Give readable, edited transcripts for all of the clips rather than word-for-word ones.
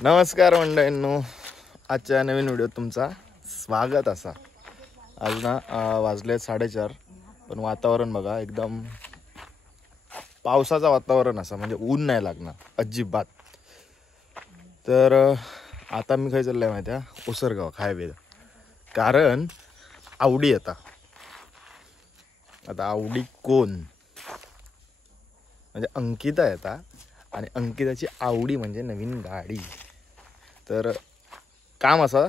नमस्कार मंडळींनो, आजच्या नवीन व्हिडिओत तुमचा स्वागत असा. आज ना वाजले 4:30, पण वातावरण बघा एकदम पावसाचं वातावरण असा, म्हणजे ऊन नाही लागणार अजिबात. तर आता मी काय चाललंय माहिती आहे, उसरगाव हायवे. कारण आवडी आता आवडी कोण म्हणजे अंकिता येता, आणि अंकिताची आवडी म्हणजे नवीन गाडी. तर काम असा,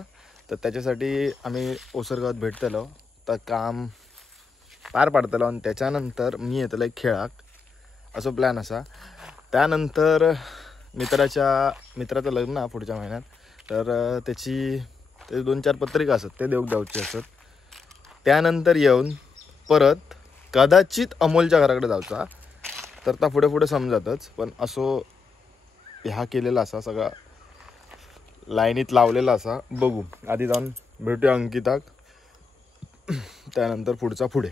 तर त्याच्यासाठी आम्ही ओसरगावात भेटतलो, तर काम पार पाडतलो आणि त्याच्यानंतर मी येतलो एक खेळाक, असं प्लॅन असा. त्यानंतर मित्राचं लग्न पुढच्या महिन्यात, तर त्याची 2-4 पत्रिका असत, ते देऊक द्यायचे असत. त्यानंतर येऊन परत कदाचित अमोलच्या घराकडे जायचा. तर त्या पुढे समजातच, पण असो ह्या केलेला असा, सगळा लाईनीत लावलेला असा. बघू, आधी जाऊन भेटूया अंकिताक, त्यानंतर पुढचा पुढे.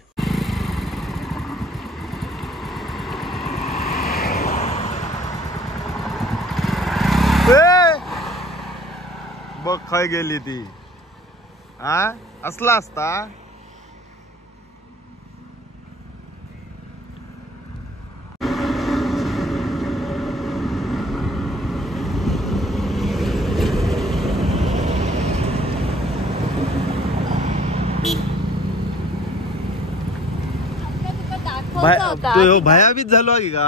बघ खाय गेली ती, असला असता. तू भयाभीत झालो की का?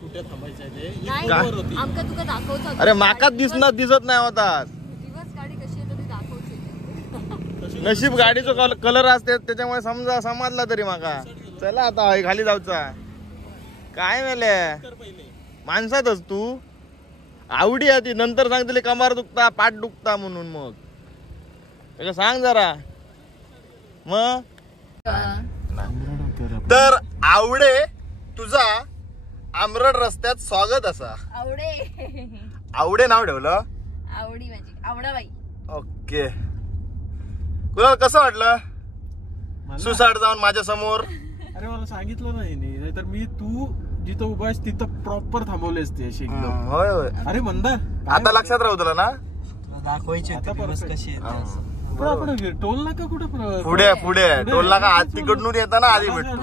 कुठे थांबायचं? अरे माका दिसत नाही होता. नशीब गाडीचा कलर असते, त्याच्यामुळे समजला तरी माका. चला आता खाली जाऊचा. काय मेले माणसातच तू आवडी आधी, नंतर सांगतले कमार दुखता, पाठ दुखता म्हणून. मग सांग जरा. मग तर आवडे तुझा आमरड रस्त्यात स्वागत असा. आवडे नाव ठेवलं. आवडी माझी आवडाबाई. ओके, तुला कसं वाटलं सुसाट जाऊन माझ्या समोर? अरे मला सांगितलं नाही तर मी तू जिथं उभा आहेस तिथं प्रॉपर थांबवले असते अशी एकदम. होय होय. अरे मंदा आता लक्षात राहू तुला ना, दाखवायचे कशी आपण टोल नाका कुठे पुढे टोल नाका आत तिकडून येताना आधी भेटतो.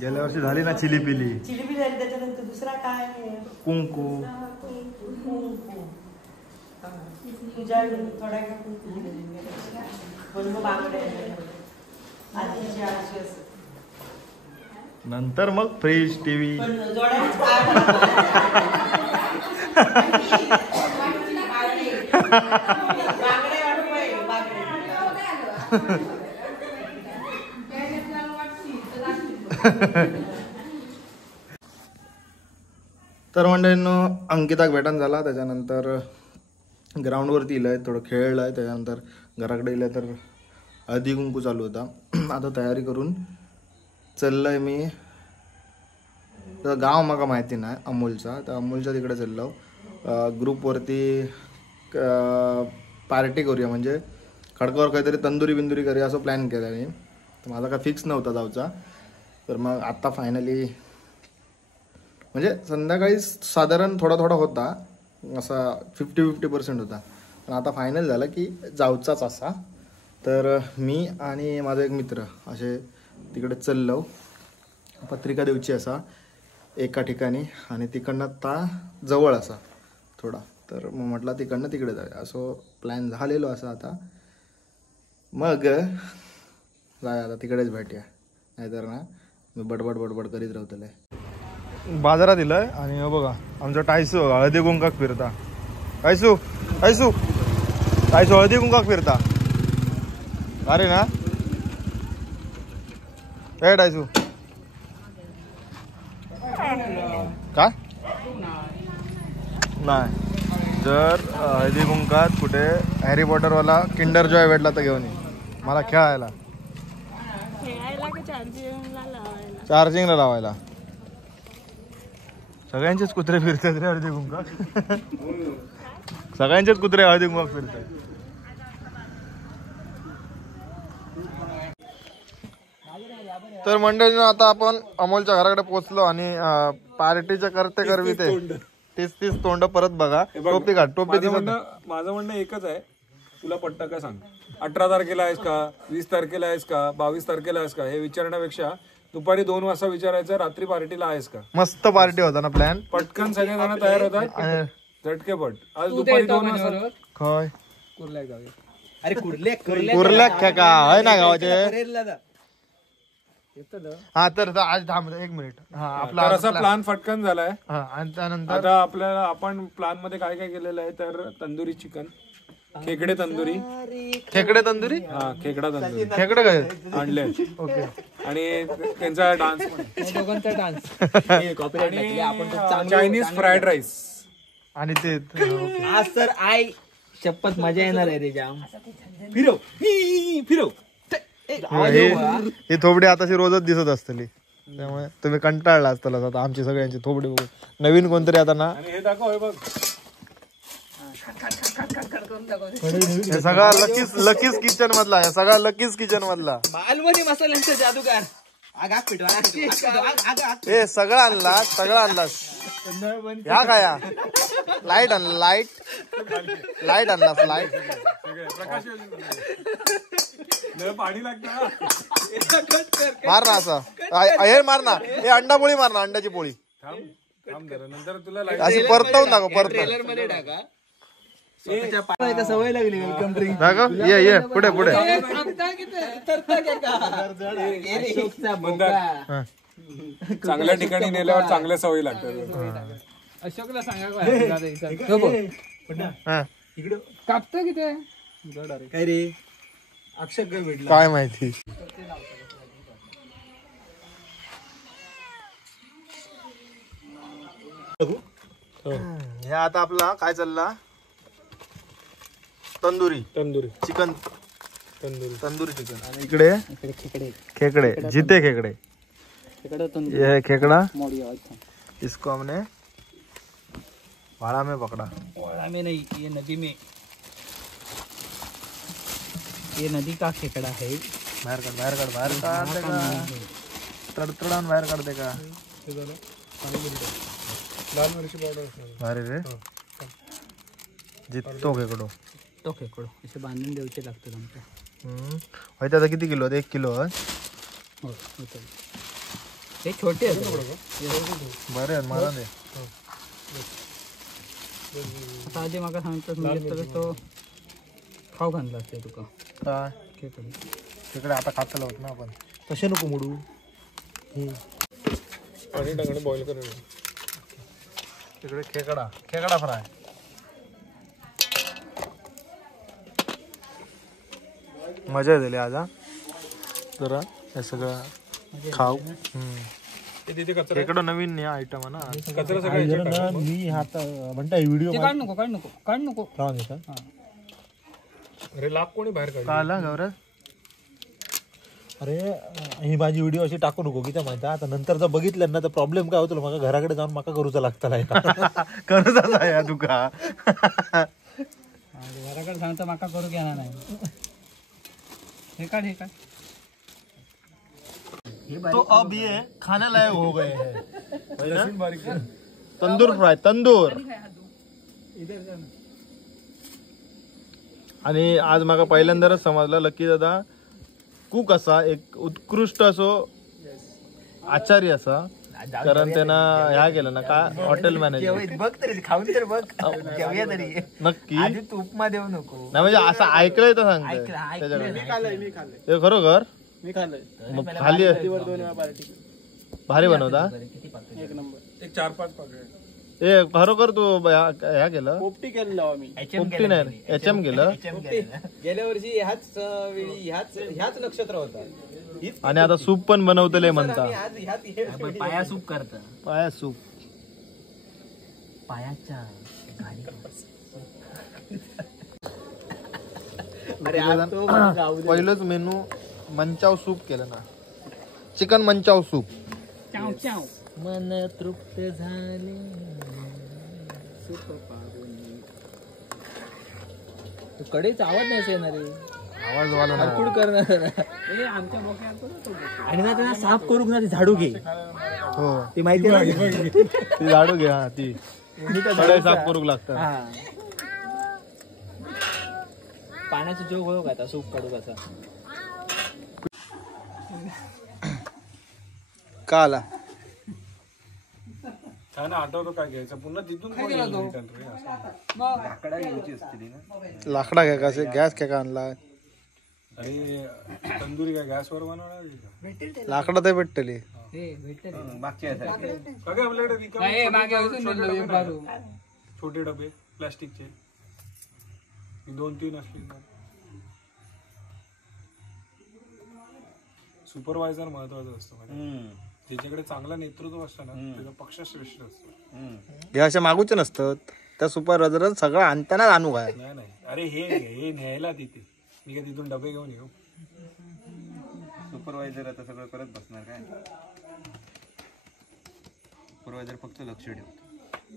गेल्या वर्षी झाली ना चिली पिली झाली, त्याच्यानंतर दुसरा काय कुंकू. नंतर मग फ्रीज, टीव्ही. तर मंडळींनो, अंकिताक भेटण झाला. त्याच्यानंतर ग्राउंडवरती इलंय, थोडं खेळलंय. त्याच्यानंतर घराकडे इलंय, तर हळदी कुंकू चालू होता. आता तयारी करून चाललंय मी. तर गाव माका माहिती नाही अमोलचा, तर अमोलच्या तिकडे चाललो. ग्रुपवरती पार्टी करूया, म्हणजे खडकावर काहीतरी तंदुरी बिंदुरी करूया असं प्लॅन केला मी. तर माझा काय फिक्स नव्हता जाऊचा. तर मग आत्ता फायनली, म्हणजे संध्याकाळी साधारण थोडा होता, असा 50-50% होता, पण आता फायनल झालं की जाऊचाच असा. तर मी आणि माझा एक मित्र असे तिकडे चाललो, पत्रिका देऊची असा एका ठिकाणी, आणि तिकडनं ता जवळ असा थोडा. तर मग म्हटलं तिकडनं तिकडे जाऊया, असं प्लॅन झालेलो असा. आता मग जाय, आता तिकडेच भेटूया, नाहीतर ना मी बडबड करीत राहतले. बाजारात दिलंय, आणि बघा आमचा टायसू हळदी कुंकाक फिरता. टायसू हळदी कुंकाक फिरता. अरे ना काय टायसू काय नाही. जर हळदी कुंकात कुठे हॅरी पॉटरवाला किंडर जॉय भेटला तर घेऊन ये मला खेळायला. चार्जिंगला लावायला. सगळ्यांचेच कुत्रे फिरतात रे हळदी कुंकाक. सगळ्यांचेच कुत्रे हळदी कुंकाक फिरतात. तर मंडळीनं आता आपण अमोलच्या घराकडे पोहोचलो आणि पार्टीच्या करते करवी तीच तोंड परत बघा. टोपी काढ, टोपी दिसत. माझं म्हणणं एकच आहे, तुला पट्टा काय सांग, 18 तारखेला आहेस का, 20 तारखेला आहेस का, 22 तारखेला आहेस का, हे विचारण्यापेक्षा दुपारी 2 वाजता विचारायचं रात्री पार्टीला आहेस का. मस्त पार्टी होता ना प्लॅन. पटकन सगळेजण तयार होतात, झटकेपट. आज दुपारी 2 वाजता काय अरे कुर्ले कुर्ल्या का आहे ना गावाचे. हा तर आज थांब 1 मिनिट. हा आपला असा प्लॅन फटकन झालाय. आणि त्यानंतर आता आपल्याला आपण प्लॅन मध्ये काय काय केलेलं आहे तर तंदुरी चिकन, खेकडे तंदुरी, खेकडे तंदुरी. हा खेकडा तंदुरी खेकडे काय आणले. ओके. आणि त्यांचा डान्स दोघांचा डान्स आणि चायनीज फ्राईड राईस. आणि ते आज तर आई शपथ मजा येणार आहे रे जाम. फिरव फिरव. ही थोबडी आताशी रोजच दिसत असतली, त्यामुळे तुम्ही कंटाळला असताल आता आमची सगळ्यांची थोबडी बघून. नवीन कोणतरी आता ना हे दाखव, हे बघ हे सगळा लकीज किचन मधला आहे, सगळा लकीज किचन मधला. मालवणी मसाल्यांचा जादूगार. हे सगळं आणलास ह्या काय लाईट आणला, लाईट आणलास, लाईट पाणी लागतं मार ना असं. हे मार ना, हे अंडा पोळी मार ना, अंड्याची पोळी नंतर तुला अशी परतवून दाखव, परतवून मध्ये टाका. सवय लागली वेलकम ड्रिंक. दाखव. ये पुढे चांगल्या ठिकाणी नेल्यावर चांगल्या सवयी लागतात. अशोकला सांगा कापतं किती काय रे अक्षय भेटला काय माहिती. हे आता आपला काय चालला, तंदुरी चिकन, तंदुरी चिकन. आणि इकडे खेकडे जिते खेकडे, ये खेकडा इसको हमने भाड़ा में पकड़ा. में नहीं, ये नदी में, ये नदी का खेकड़ा है. बाहेर काढते का तडतडान बाहेर काढते का. लाल मिरची पावडर भारी रे. जितो खेकडो तो खेकडो असे बांधून द्यायचे लागतात आमच्या. आता किती किलो? 1 किलो. हो ते छोटे बरे मला दे. आता आधी माका सांगतो तो खाऊ घालला असते तुका काय खेकडे. तिकडे आता खातला होत ना आपण, तसे नको मोडू. पाणी टाकणं बॉईल करणं. तिकडे खेकडा फ्राय. मजा झाली आज. जरा हे सगळं खाऊ. खेकडं नवीन नाही आयटम आहे ना. कचरा सगळं मी आता म्हणताय व्हिडिओ काढ नको अरे लाभ कोणी बाहेर काढ. काला गौरव. अरे ही माझी व्हिडिओ अशी टाकू नको की त्या माहिती. आता नंतर जर बघितलं ना तर प्रॉब्लेम काय होतो, मला घराकडे जाऊन माका करूचा लागता नाही. करूच आहे तुका. घराकडे सांगतो माका करू घेणार नाही. हे काढ तो अब ये खाने लायक हो गए हैं. तंदूर फ्राय, तंदूर. आणि आज माका पहिल्यांदाच समजलं लकी दादा कुक असा, एक उत्कृष्ट असो आचार्य असा. कारण त्यानं ह्या केलं ना का हॉटेल मॅनेजर. बघ तरी खाऊन तर बघ, घेऊया तरी. नक्की तू उपमा देऊ नको. नाही म्हणजे असं ऐकलंय तर सांगतोय. खरोखर मी खाल्लंय. मग खाली भारी बनवता. एक नंबर. एक 4-5 पाकिट. ए खरोखर तू ह्या केलं. पोपटी केलं आम्ही. पोपटी नाही HM केलं. गेल्या वर्षी ह्याच नक्षत्र होता. आणि आता सूप पण बनवतले म्हणता. पाया सूप करता. पाया सूप पायाच्या पहिलंच मेनू मंचाव सूप केलं ना. Chicken manchow soup. मन तृप्त झाले. कडेच आवाज नाही येणार रे. आवाज वाला नाही. कुड करणार आणि ना त्यांना साफ करू ना ते झाडू घे हो ते माहिती आहे ती झाडू घे. हा ती सगळे साफ करूक लागतात. पाण्याचा जोग होऊ का आता सूप काढू कसा का आला छान आठवतो काय घ्यायचं पुन्हा तिथून कोण येईल return रे असं. लाकडा घ्या का गॅस घ्या आणला आणि तंदुरी काय गॅसवर बनवणार आहे का? लाकडा ते भेटतली. का काय आपल्याकडे रिकामे छोटे डबे प्लास्टिकचे 2-3 असतील ना. सुपरवायझर महत्वाचा असतो म्हणजे ज्याच्याकडे चांगला नेतृत्व असतं ना त्याचा पक्ष श्रेष्ठ असतो. हे अशा मागूचे नसतात त्या सुपरवायझर सगळं आणताना आणू काय. नाही अरे हे न्यायला तिथे मी काय तिथून डबे घेऊन येऊ. सुपरवायझर आता सगळं करत बसणार काय. सुपरवायझर फक्त लक्ष ठेवतो.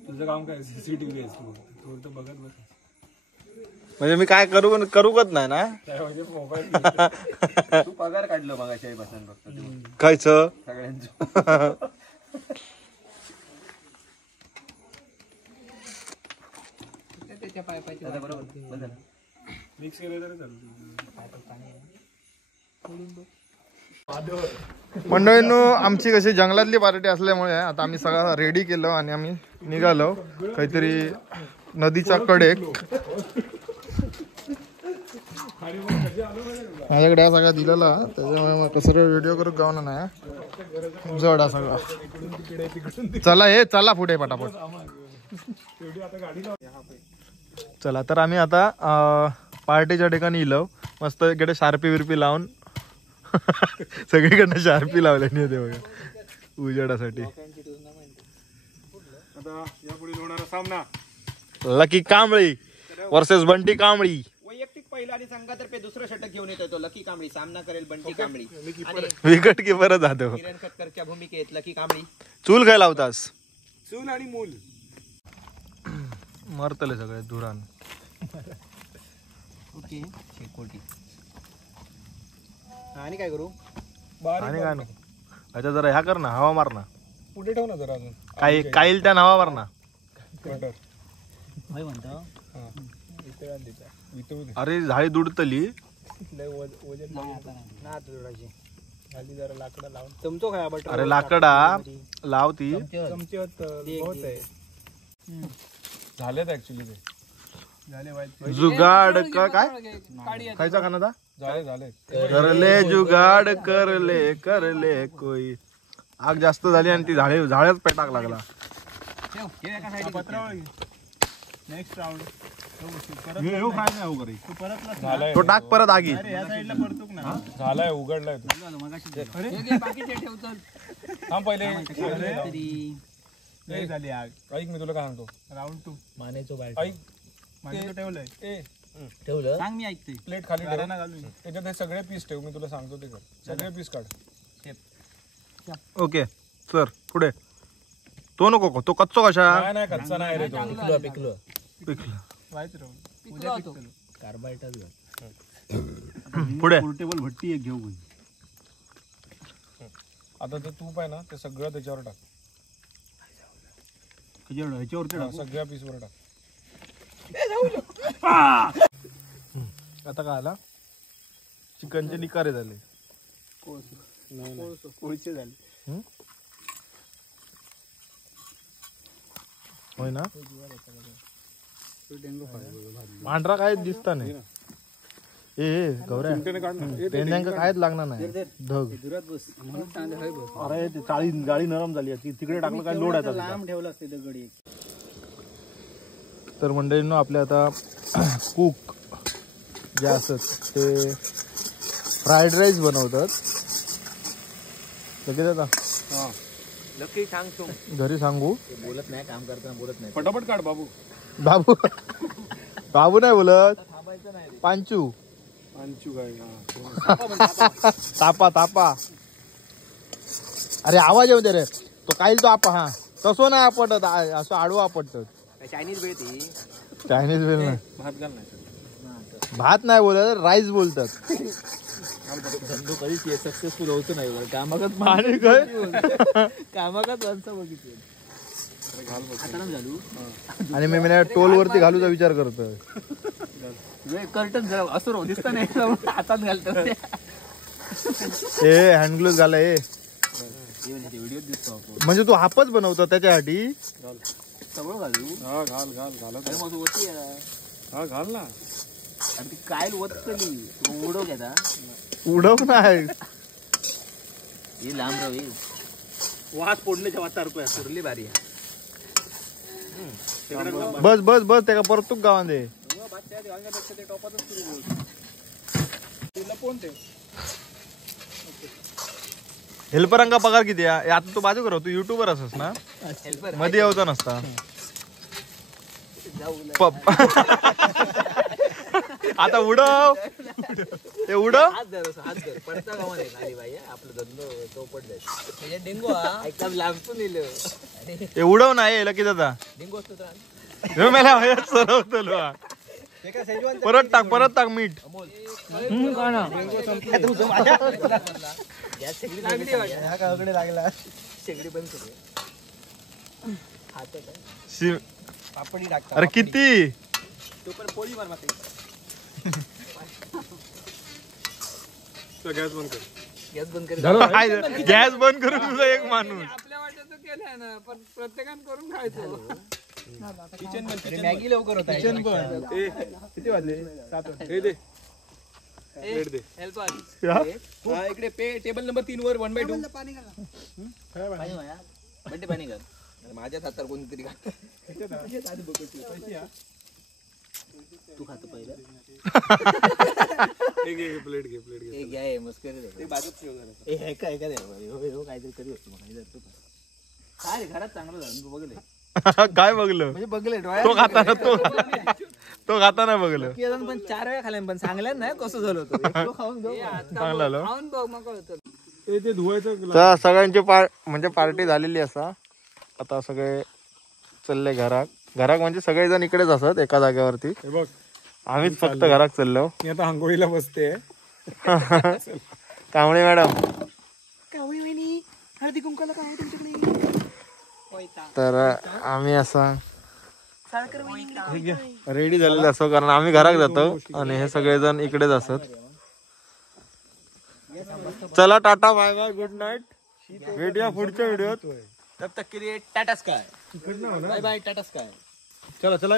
तुझं काम काय सीसीटीव्ही असतो फक्त बघत बस. म्हणजे मी काय करूच नाही ना. त्यामध्ये मोबाईल तू पगार काढलो मगाशी बसून फक्त खायचं सगळ्यांचं. मिक्स केलं तरी चालतं. मंडळींनो आमची कशी जंगलातली पार्टी असल्यामुळे आता आम्ही सगळं रेडी केलं आणि आम्ही निघालो काहीतरी नदीच्या कडेक. माझ्याकडे हा सगळा दिलेला त्याच्यामुळे कसं व्हिडिओ करू गावना नाही जड सगळं. चला पुढे पटापट. चला तर आम्ही आता पार्टीच्या ठिकाणी येलो. मस्त इकडे शार्पी विरपी लावून सगळीकडनं शार्पी लावल्याने ते बघा उजेडासाठी. आता यापुढे होणारा सामना लकी कांबळी वर्सेस बंटी कांबळी. वैयक्तिक पहिला आणि संघातर्फे दुसरं षटक घेऊन येतो लकी कांबळी. सामना करेल बंटी कांबळी. विकेट किपर जातो. किरण खटकरच्या भूमिकेत लकी कांबळी. चूल काय लावतास. चूल आणि मूल मरतले सगळे धुरान. ओके शेकोटी. आणि काय करू आणि काय नको अच्छा जरा ह्या कर ना हवा मार ना. पुढे ठेव ना जरा अजून काही त्या हवा मार ना. बटर म्हणतो अरे झाडी दुडतली. तुमचं काय बट अरे लाकडा लाव ती. झालेत ऍक्च्युली ते जुगाड काय खायचा का ना झाले करले जुगाड करले कोई. आग जास्त झाली आणि ती झाडच पेटाक लागला. नेक्स्ट राऊंड तो टाक परत आगी. या साईडला पडतो ना. झालाय उघडलाय थांब पहिले नाही झाली आग. ऐक मी तुला काय सांगतो राऊंड 2 मानेचो बाय ऐक माझं ठेवलंय. ठेवलं सांग मी ऐकते. प्लेट खाली ठेव. ना घालून त्याच्यात हे सगळे पीस ठेव मी तुला सांगतो ते कर. सगळे पीस काढ. ओके सर पुढे. तो नको तो कच्चो कशा नाही कच्चा नाही रे तो. पिकलो पिकला. व्हायच राहून उद्या पिकलो. कार्बायटच पुढे पोर्टेबल भट्टी एक घेऊ. आता ते तूप आहे ना ते सगळं त्याच्यावर टाक. ह्याच्यावरती हा, सगळ्या पीस वर टाक. आता काय आला चिकनचे निकारे झाले. कोळचे झाले. होय ना पांढरा काय दिसता नाही. ए गौऱ्या पेंड्यांका कायच लागणार नाही धग. अरे ते गाडी नरम झाली तिकडे टाकलं काय लोड आहे. लांब ठेवलं असते दगडी. तर मंडळींनो आपले आता कुक जे असत ते फ्राईड राईस बनवतात. लगेच आता लकी सांग घरी सांगू. बोलत नाही काम करताना बोलत नाही. फटाफट काढ बाबू. बाबू बाबू नाही बोलत पांचू. अंचू काय तापा अरे आवाज येऊ दे रे. तो काईल तो आपा हा तसो नाही आपटत असं आडवं आपटत. चायनीज भेट चायनीज वेळ नाही. भात घाल नाही भात नाही बोलत, राईस बोलतात. धंदो कधीच सक्सेसफुल होतो नाही बरं. कामाकच आणि काय कामाकच माणसं बघितली. आणि मी टोल वरती घालूचा विचार करतोय. कर्टन जरा असं दिसतं नाही हातात घालतो. ए हँडग्लोव्ह घाला ए. व्हिडिओ दिसतो आपण. म्हणजे तू हापच बनवतो त्याच्यासाठी. सगळं घालू. हा घाल घाल घालत अरे मग होती हा घाल ना. आणि ती काय वतली उडव घेता. उडव नाही हे लांब राव हे. वाद फोडण्याच्या वातावर सुरली बारी. बस बस बस त्याला परत तू गावात दे. हेल्परांका पगार किती आहे? आता तू बाजू कर, तू युट्यूबर असस ना, मध्ये यावचा नसता. आता उडव ते उडव. हात धर पडता गावा नाही खाली बाई. आपलं धंदो चौपट जाय. डेंगू हा एकदम लांबून नेलं. ते उडव नाही यायला किती आता डेंगू असतो तर सरवतलो. परत टाक मीठ. लागला शेगडी बंद करू. अरे किती तो पण पोळी मार माते. गॅस बंद कर. गॅस बंद कर. गॅस बंद करून तुझा एक माणूस. आपल्या वाट्याचं केलंय ना पण प्रत्येकाने करून खायचं. मॅगी लवकर होता. किती वाजले? 7 हे दे. प्लेट दे. हेल्प या? इकडे टेबल नंबर 3 वर 1/2 पाणी पाणी घाल. माझ्याच हातावर कोणतरी घाल. तू खातो पहिलं. प्लेट घे. घ्या मस्करी बाजूत ठेव. काहीतरी करी होतो काय घरात चांगलं झालं बघले. काय बघलं म्हणजे बघले तो खाताना तो खाताना बघलं. पण 4 वेळा खाल्ल्या पण सांगल्या नाही कसं झालं होतं. खाऊन चांगला आलो. खाऊन बघ मग होतं. ते धुवायचं. तर सगळ्यांची म्हणजे पार्टी झालेली असा. आता सगळे चालले घराक म्हणजे सगळेजण इकडेच असत एका जागेवरती. हे बघ आम्हीच फक्त घरात चाललो. मी आता आंघोळीला बसते. कांबळे मॅडम हळदी कुंकाला काय तुमच्याकडे. तर आम्ही असा रेडी झालेलो असो कारण आम्ही घरात जातो आणि हे सगळेजण इकडेच असत. चला tata bye bye good night. भेटूया पुढच्या व्हिडिओत. तब तक के लिए Tata Sky. Bye bye Tata Sky. चला चला